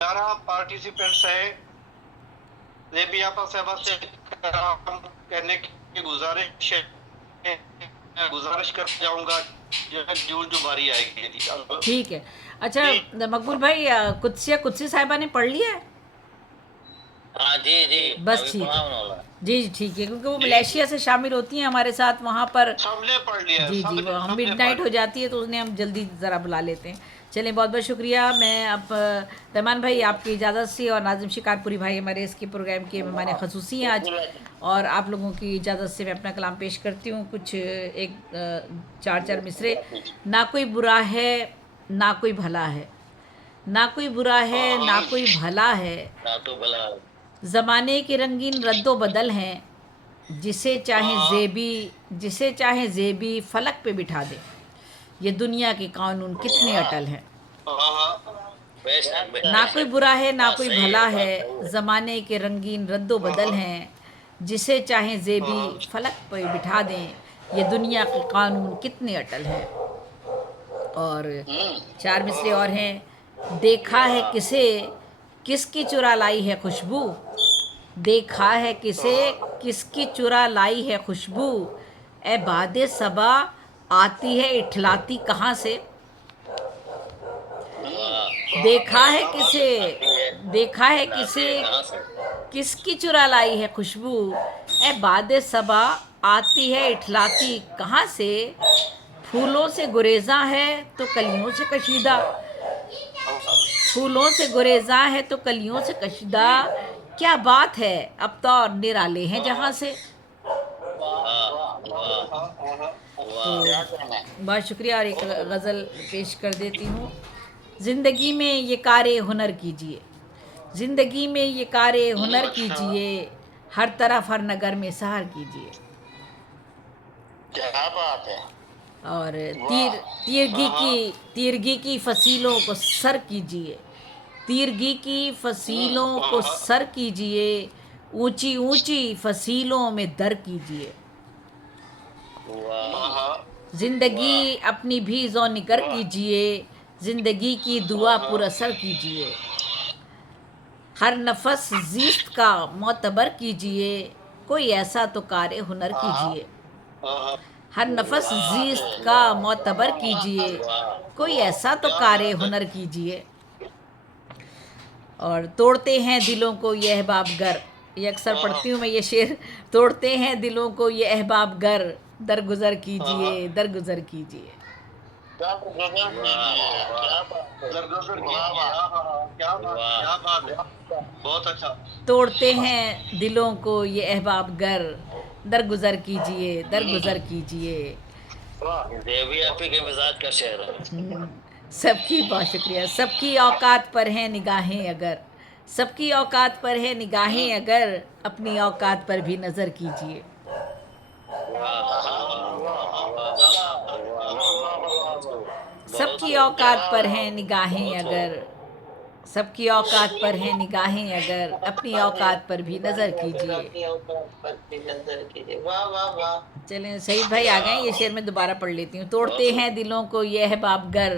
11 participants है, ये भी आपस से काम करने की गुजारिश कर जाऊंगा जून जो बारी आएगी। ठीक है। अच्छा मकबूल भाई, कुदसी साहिबा ने पढ़ लिया है? हाँ जी जी, बस अभी ठीक पढ़ा है। उन्होंने। जी जी ठीक है, क्योंकि वो जी मलेशिया से शामिल होती हैं हमारे साथ वहाँ पर। सबने पढ़ लिया है, जी जी, वो हम सबने मिडनाइट पढ़ हो लिया। जाती है तो उसने हम जल्दी ज़रा बुला लेते हैं। चलिए, बहुत बहुत शुक्रिया। मैं अब रहमान भाई आपकी इजाज़त से, और नाजिम शिकारपुरी भाई हमारे इसके प्रोग्राम के मेहमान खसूसी हैं आज, और आप लोगों की इजाज़त से मैं अपना कलाम पेश करती हूँ। कुछ एक चार चार मिसरे। ना कोई बुरा है, ना कोई भला है, ना कोई बुरा है, ना कोई भला है, ना तो भला। ज़माने के रंगीन रद्दो बदल हैं, जिसे चाहे ज़ेबी फलक पे बिठा दे, ये दुनिया के कानून कितने अटल हैं। बेशक ना कोई बेशक। बुरा है, ना बात कोई सही भला है, है, बात सही है। ज़माने के रंगीन रद्दो बदल हैं, जिसे चाहे ज़ेबी फलक पे बिठा दें, ये दुनिया के कानून कितने अटल हैं। और चार मिसरे और हैं। देखा है किसे, किसकी चुरा लाई है खुशबू, देखा है किसे, किसकी चुरा लाई है खुशबू, ए बादे सबा आती है इठलाती कहाँ से। देखा है किसे, आती है, देखा है लाती किसे, है कहाँ से? किसकी चुरा लाई है खुशबू, ए बादे सबा आती है इठलाती कहाँ से। फूलों से गुरेजा है तो कलियों से कशीदा, फूलों से गुरेजा है तो कलियों से कशीदा, क्या बात है अब तो निराले हैं जहाँ से। वाह वाह तो वाह। बहुत शुक्रिया, और एक गज़ल पेश कर देती हूँ। ज़िंदगी में ये कारे हुनर कीजिए, ज़िंदगी में ये कारे हुनर कीजिए, हर तरफ हर नगर में सहर कीजिए। क्या बात है। और तीरगी की फसीलों को सर कीजिए, तीरगी की फसीलों को सर कीजिए, ऊंची ऊंची फसीलों में दर कीजिए। वाह जिंदगी अपनी भी ज़ो निकर कीजिए, जिंदगी की दुआ पुरअसर कीजिए, हर नफस जीस्त का मोतबर कीजिए, कोई ऐसा तो कारे हुनर कीजिए। हर नफस जीस्त का मोतबर कीजिए, वाह। कोई ऐसा तो कारे हुनर कीजिए। और तोड़ते हैं दिलों को ये अहबाब गर, ये अक्सर पढ़ती हूँ मैं ये शेर। तोड़ते हैं दिलों को ये अहबाब गर, दरगुजर कीजिए, दरगुजर कीजिए। क्या बात है, बहुत अच्छा। तोड़ते हैं दिलों को ये अहबाब गर, दरगुजर कीजिए, दरगुजर कीजिए। देवी आपी के मिजाज का शेर है। सबकी बहुत शुक्रिया। सबकी औकात पर है निगाहें अगर, सबकी औकात पर है निगाहें अगर, अपनी औकात पर भी नज़र कीजिए। बहुत सबकी खूब, औकात बहुत पर खूब, हैं निगाहें बहुत अगर, खूब। सबकी औकात पर हैं निगाहें अगर, अपनी औकात पर भी नज़र कीजिए। वाह वाह वाह। चलें, सईद भाई आ गए, ये शेर मैं दोबारा पढ़ लेती हूँ। तोड़ते बहुत खूब। हैं दिलों को ये अहबाब गर,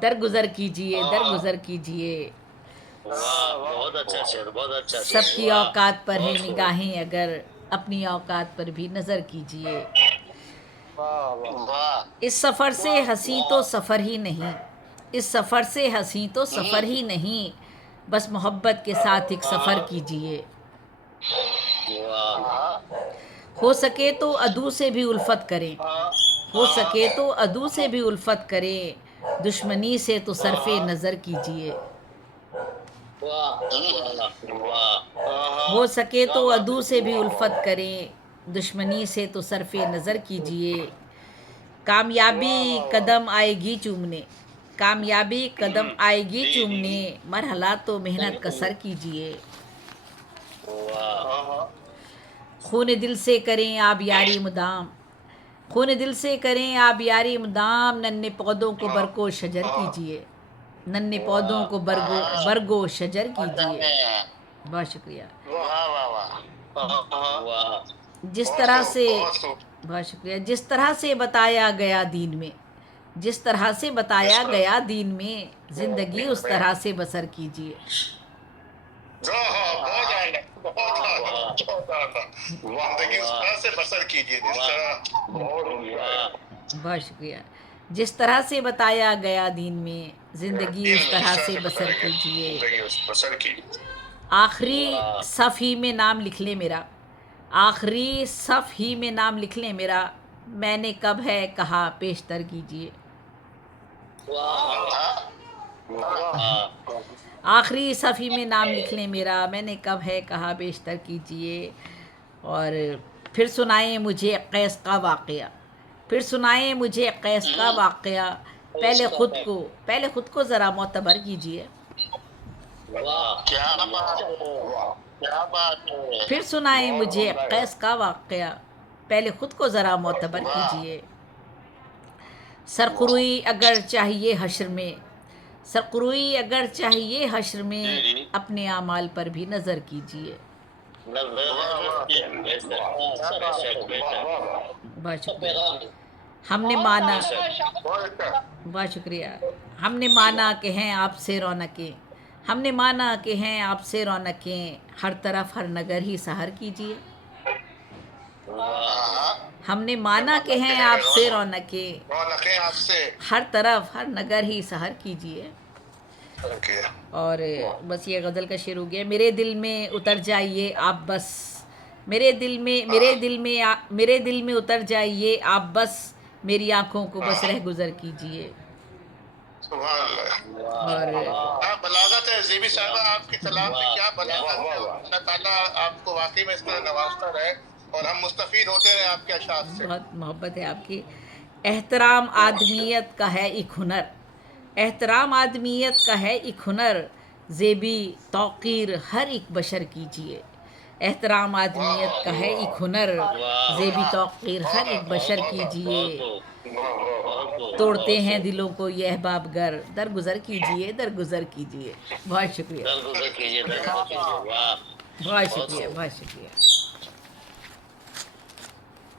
दरगुजर कीजिए, दरगुजर कीजिए। वाह, बहुत अच्छा शेर, बहुत अच्छा शेर। सबकी वाह, औकात पर है बहुत खूब। निगाहें अगर, अपनी औकात पर भी नज़र कीजिए। वाह इस सफ़र से हंसी तो सफ़र ही नहीं, इस सफ़र से हंसी तो सफ़र ही नहीं, बस मोहब्बत के साथ एक सफ़र कीजिए। वाह। हो सके तो अदू से भी उल्फत करें, हो सके तो अदू से भी उल्फत करें, दुश्मनी से तो सरफे नज़र कीजिए। वाह वाह। हो सके तो अदू से भी उल्फत करें, दुश्मनी से तो सरफे नज़र कीजिए। कामयाबी कदम आएगी चूमने, कामयाबी कदम आएगी चूमने, मरहला तो मेहनत का सर कीजिए। वाह खून दिल से करें आप यारी मुदाम, खून दिल से करें आप यारी मुदाम, नन्हे पौधों को बरको शजर कीजिए, नन्हे पौधों को बरगो बरगो शजर कीजिए। बहुत शुक्रिया। वाह वाह वाह। जिस तरह से, बहुत शुक्रिया, जिस तरह से बताया गया दीन में, जिस तरह से बताया गया दीन में जिंदगी उस तरह से बसर कीजिए। बहुत आला, बहुत आला। जिंदगी उस तरह से बसर कीजिए जिस तरह। बहुत शुक्रिया। जिस तरह से बताया गया दीन में जिंदगी उस तरह से बसर कीजिए। जिंदगी उस बसर कीजिए। आखिरी सफ़ ही में नाम लिख ले मेरा, आखिरी सफ़ ही में नाम लिख ले मेरा, मैंने कब है कहा पेशतर कीजिए। आखिरी सफ़ी में नाम लिख लें मेरा, मैंने कब है कहा बेशतर कीजिए। और फिर सुनाएं मुझे कैस का वाक़या, फिर सुनाएं मुझे कैस का वाक़या, पहले ख़ुद को ज़रा मोतबर कीजिए। क्या बात है, क्या बात है। फिर सुनाएं मुझे कैस का वाक़या, पहले ख़ुद को ज़रा मोतबर कीजिए। सरखुरुई अगर चाहिए हश्र में, सरखुरुई अगर चाहिए हश्र में, अपने आमाल पर भी नज़र कीजिए। बहुत शुक्रिया। हमने माना, बहुत शुक्रिया। हमने माना कि हैं आपसे रौनकें, हमने माना कि हैं आपसे रौनकें, हर तरफ हर नगर ही सहर कीजिए। हमने माना कि हैं आपसे रौनकें, आपसे हर तरफ हर नगर ही सहर कीजिए। और बस ये गज़ल का शेर हो गया। मेरे दिल में उतर जाइए आप बस, मेरे दिल में उतर जाइए आप बस, मेरी आँखों को बस रह गुज़र कीजिए। और क्या बलागत है ज़ेबी साहबा, आपकी कलाम में क्या बलागत है। अल्लाह ताला आपको वाकई में इस तरह नवाजता रहे और हम मुस्तफ़ीद होते रहे आपके अशार से। बहुत मोहब्बत है आपकी। एहतराम आदमियत का है एक हुनर, एहतराम आदमियत का है एक हुनर, ज़ेबी तौक़ीर हर एक बशर कीजिए। एहतराम आदमियत का है एक हुनर, ज़ेबी तौक़ीर हर एक बशर कीजिए। तोड़ते हैं दिलों को ये अहबाब गर, दरगुज़र कीजिए, दरगुज़र कीजिए। बहुत शुक्रिया, बहुत शुक्रिया, बहुत शुक्रिया।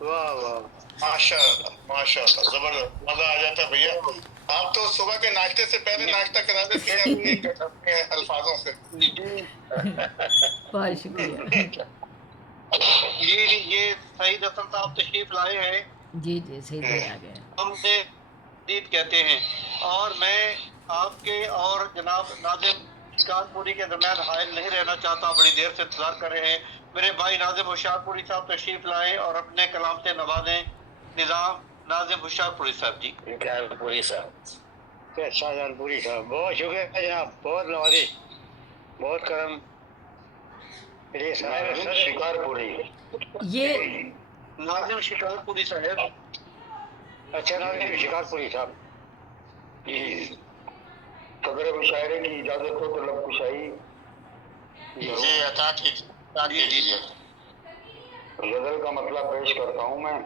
वाह वाह, माशाअल्लाह माशाअल्लाह, जबरदस्त, मजा आ जाता भैया। आप तो सुबह के नाश्ते से पहले नाश्ता करा देती हैं अपने अल्फाजों से। बहुत शुक्रिया। ये सईद हसन साहब तशरीफ लाए हैं। जी जी, सही भाई आ गए। हमसे दीद कहते हैं, और मैं आपके और जनाब नाज़िम शिकारपुरी के दरमियान हायल नहीं रहना चाहता, बड़ी देर से इंतजार कर रहे हैं। मेरे भाई नाज़िम होशियारपुरी साहब तशरीफ लाए और अपने कलाम से नवाजें। निज़ाम नाज़िम होशियारपुरी साहब जी। पूरी साहब, शाहजहानपुरी साहब, बहुत शुक्रिया जनाब, बहुत नवाजी, बहुत करम। शिकारपुरी, ये नाज़िम शिकारपुरी साहब। अच्छा नाज़िम शिकारपुरी साहब जी। अगर मुशायरे की इजाजत हो तो लब कुशाई जी अता कीजिए। गजल का मतलब पेश करता हूँ मैं।